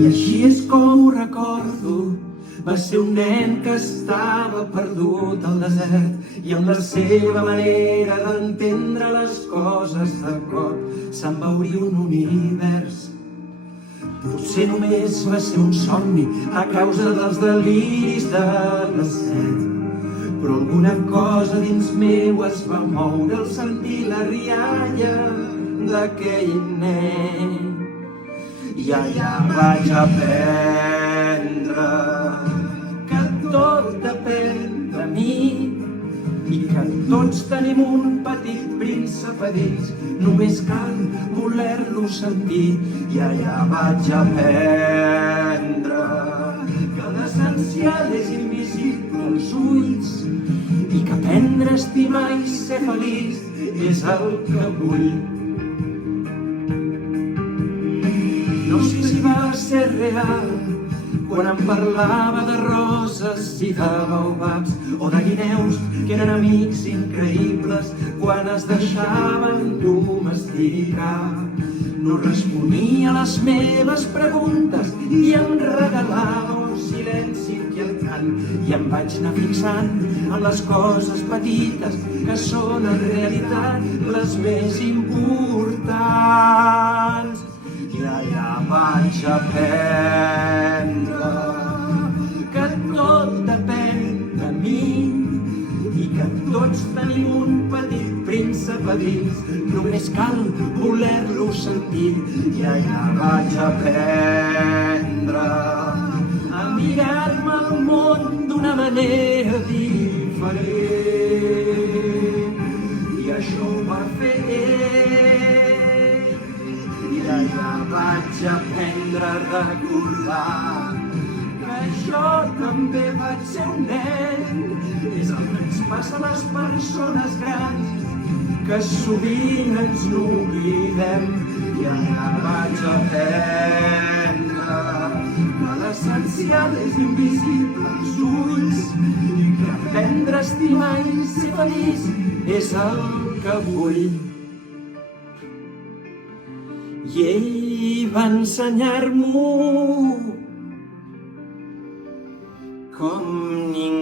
I així és com ho recordo. Va ser un nen que estava perdut al desert i amb la seva manera d'entendre les coses de cop se'n va obrir un univers. Potser només va ser un somni a causa dels deliris de les 7, però alguna cosa dins meu es va moure al sentir la rialla d'aquell nen. I allà vaig aprendre que tot depèn de mi i que tots tenim un petit príncep a dins, només cal voler-lo sentir. I allà vaig aprendre que l'essencial és invisible als ulls i que aprendre a estimar i ser feliç és el que vull. No sé si va ser real quan em parlava de roses i de baobabs o de guineus que eren amics increïbles quan es deixaven domesticar. No responia a les meves preguntes i em regalava un silenci inquietant i em vaig anar fixant en les coses petites que són en realitat les més importants. I allà vaig aprendre que tot depèn de mi i que tots tenim un petit príncep a dins, només cal voler-lo sentir. I allà vaig aprendre a mirar-me el món d'una manera diferent. I això ho va fer ell. I allà vaig aprendre a recordar que jo també vaig ser un nen. És el que ens passa a les persones grans, que sovint ens n'oblidem. I allà vaig aprendre que l'essencial és invisible als ulls i que aprendre a estimar i ser feliç és el que vull. I ell va ensenyar-m'ho com ningú.